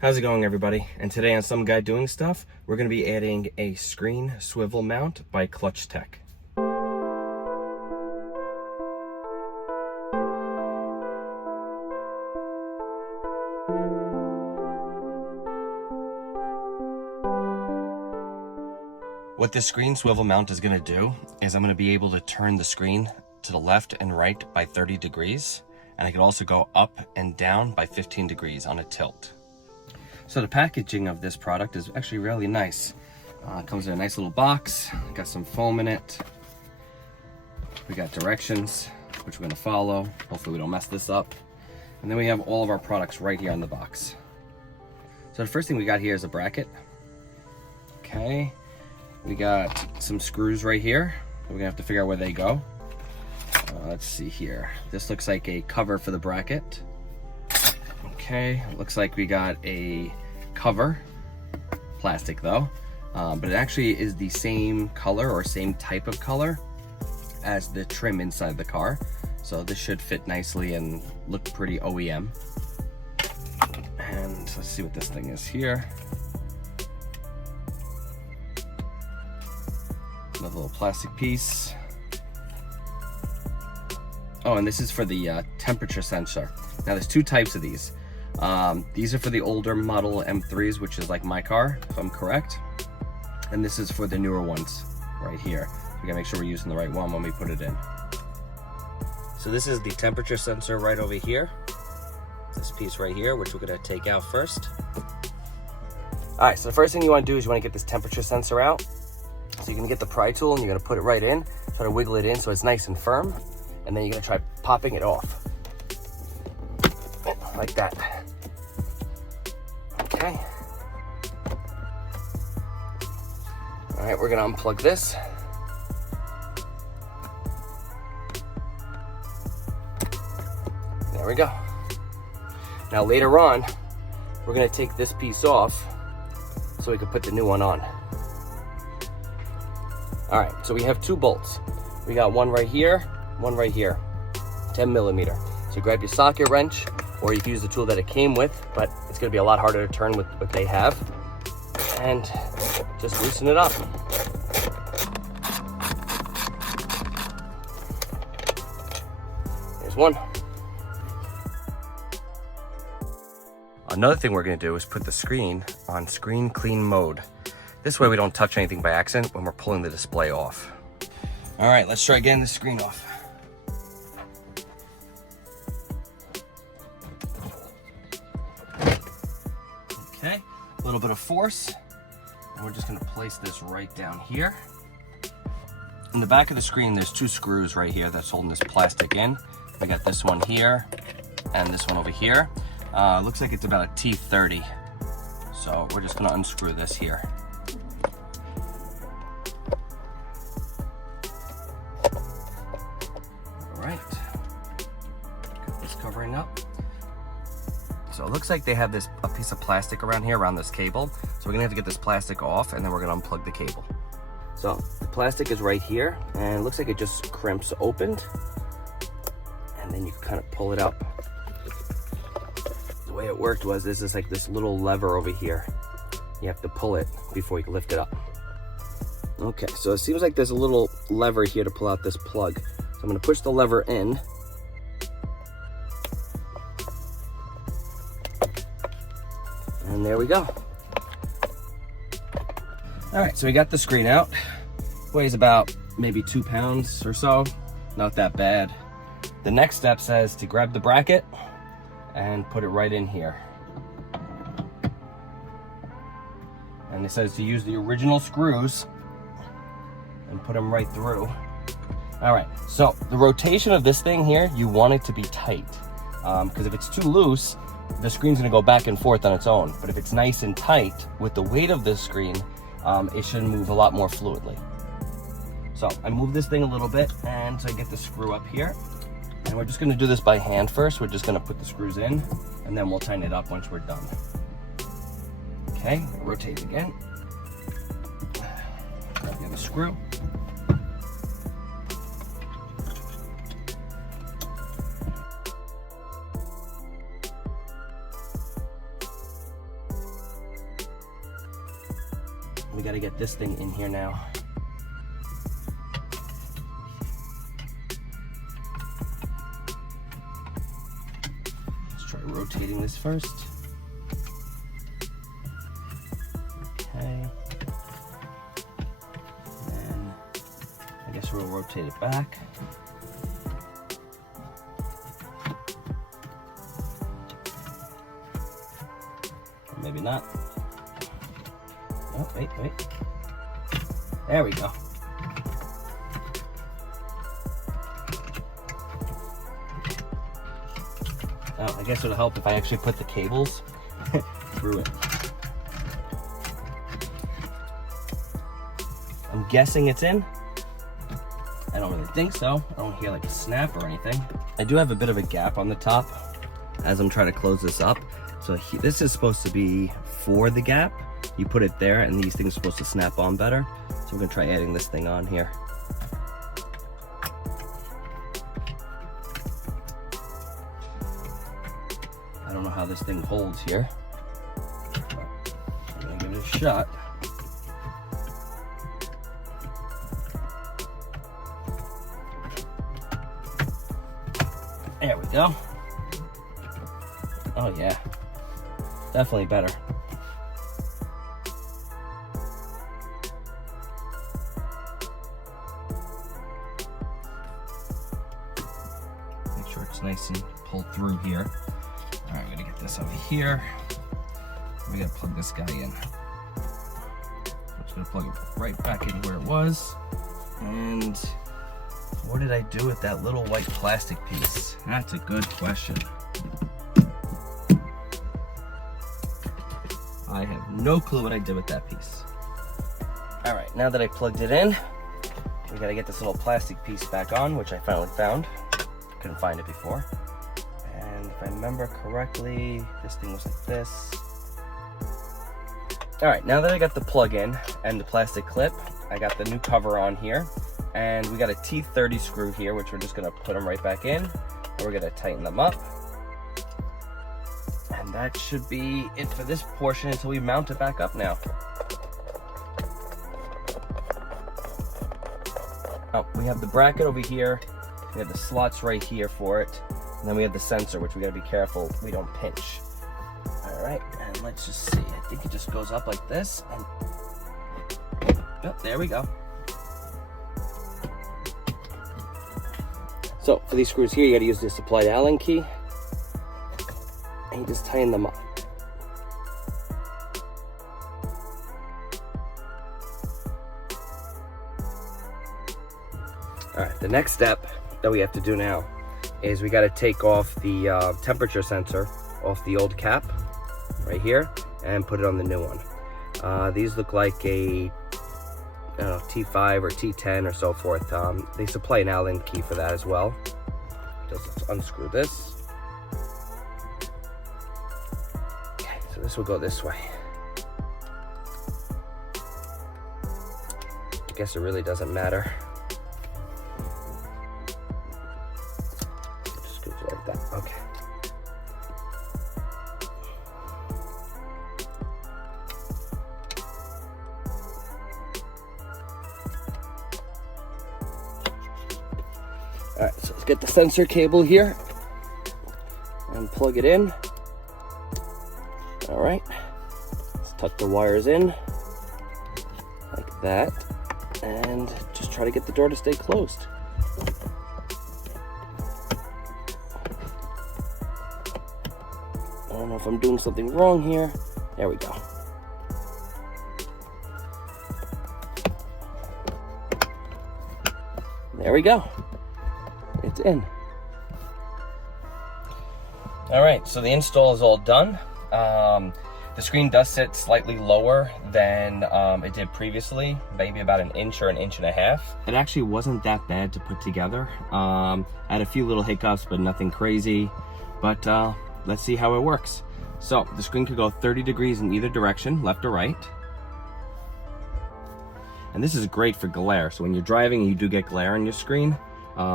How's it going, everybody? And today on Some Guy Doing Stuff, we're going to be adding a screen swivel mount by Clutch Tech. What this screen swivel mount is going to do is I'm going to be able to turn the screen to the left and right by 30 degrees, and I can also go up and down by 15 degrees on a tilt. So the packaging of this product is actually really nice. It comes in a nice little box, got some foam in it. We got directions, which we're gonna follow. Hopefully we don't mess this up. And then we have all of our products right here on the box. So the first thing we got here is a bracket. Okay, we got some screws right here. We're gonna have to figure out where they go. Let's see here. This looks like a cover for the bracket. Okay, looks like we got a cover, plastic though, but it actually is the same color or same type of color as the trim inside the car. So this should fit nicely and look pretty OEM. And let's see what this thing is here. Another little plastic piece. Oh, and this is for the temperature sensor. Now there's two types of these. These are for the older model M3s, which is like my car, if I'm correct. And this is for the newer ones right here. We gotta make sure we're using the right one when we put it in. So this is the temperature sensor right over here. This piece right here, which we're gonna take out first. All right, so the first thing you wanna do is you wanna get this temperature sensor out. So you're gonna get the pry tool and you're gonna put it right in, try to wiggle it in so it's nice and firm. And then you're gonna try popping it off. Like that. Okay. All right, we're gonna unplug this. There we go. Now later on, we're gonna take this piece off so we can put the new one on. All right, so we have two bolts. We got one right here, 10 millimeter. So grab your socket wrench, or you can use the tool that it came with, but it's gonna be a lot harder to turn with what they have. And just loosen it up. There's one. Another thing we're gonna do is put the screen on screen clean mode. This way we don't touch anything by accident when we're pulling the display off. All right, let's try getting the screen off. Okay, a little bit of force, and we're just gonna place this right down here. In the back of the screen, there's two screws right here that's holding this plastic in. We got this one here, and this one over here. Looks like it's about a T30. So we're just gonna unscrew this here. All right, got this covering up. So it looks like they have a piece of plastic around here, around this cable. So we're gonna have to get this plastic off, and then we're gonna unplug the cable. So the plastic is right here, and it looks like it just crimps opened. And then you can kind of pull it up. The way it worked was, there's like this little lever over here. You have to pull it before you can lift it up. Okay, so it seems like there's a little lever here to pull out this plug. So I'm gonna push the lever in. And there we go. All right, so we got the screen out. Weighs about maybe 2 pounds or so. Not that bad. The next step says to grab the bracket and put it right in here. And it says to use the original screws and put them right through. All right, so the rotation of this thing here, you want it to be tight. Because if it's too loose, the screen's gonna go back and forth on its own. But if it's nice and tight, with the weight of this screen, it should move a lot more fluidly. So I move this thing a little bit, and so I get the screw up here. And we're just gonna do this by hand first. We're just gonna put the screws in, and then we'll tighten it up once we're done. Okay, rotate again. Grab the other screw. We got to get this thing in here now. Let's try rotating this first. Okay. And then I guess we'll rotate it back. Or maybe not. Oh, wait. There we go. Oh, I guess it would help if I actually put the cables through it. I'm guessing it's in. I don't really think so. I don't hear like a snap or anything. I do have a bit of a gap on the top as I'm trying to close this up. So this is supposed to be for the gap. You put it there and these things are supposed to snap on better. So we're gonna try adding this thing on here. I don't know how this thing holds here. I'm gonna give it a shot. There we go. Oh yeah, definitely better. Make sure it's nice and pulled through here. All right, I'm gonna get this over here. We gotta plug this guy in. I'm just gonna plug it right back in where it was. And what did I do with that little white plastic piece? That's a good question. I have no clue what I did with that piece. All right, now that I plugged it in, we gotta get this little plastic piece back on, which I finally found. Couldn't find it before. And if I remember correctly, this thing was like this. All right, now that I got the plug in and the plastic clip, I got the new cover on here. And we got a T30 screw here, which we're just gonna put them right back in. And we're gonna tighten them up. And that should be it for this portion until we mount it back up now. Oh, we have the bracket over here. We have the slots right here for it. And then we have the sensor, which we gotta be careful we don't pinch. All right, and let's just see. I think it just goes up like this. And oh, there we go. So for these screws here, you gotta use this applied Allen key. And you just tighten them up. All right, the next step that we have to do now is we got to take off the temperature sensor off the old cap right here and put it on the new one. These look like a I don't know, T5 or T10 or so forth. They supply an Allen key for that as well. Just unscrew this. Okay, so this will go this way. I guess it really doesn't matter. Just goes like that. Okay. All right, so let's get the sensor cable here and plug it in. All right, let's tuck the wires in like that and just try to get the door to stay closed. I don't know if I'm doing something wrong here. There we go. There we go. It's in. All right, so the install is all done. The screen does sit slightly lower than it did previously, maybe about an inch or an inch and a half. It actually wasn't that bad to put together. I had a few little hiccups, but nothing crazy. But let's see how it works. So the screen could go 30 degrees in either direction, left or right. And this is great for glare. So when you're driving and you do get glare on your screen,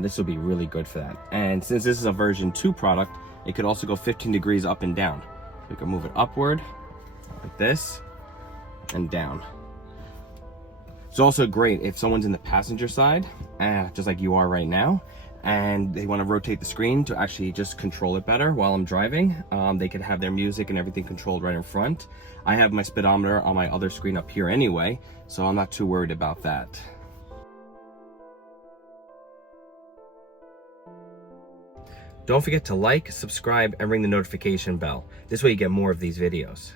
this will be really good for that. And since this is a version 2 product, it could also go 15 degrees up and down. We can move it upward like this and down. It's also great if someone's in the passenger side, just like you are right now, and they want to rotate the screen to actually just control it better while I'm driving. They could have their music and everything controlled right in front. I have my speedometer on my other screen up here anyway, so I'm not too worried about that. Don't forget to like, subscribe, and ring the notification bell. This way you get more of these videos.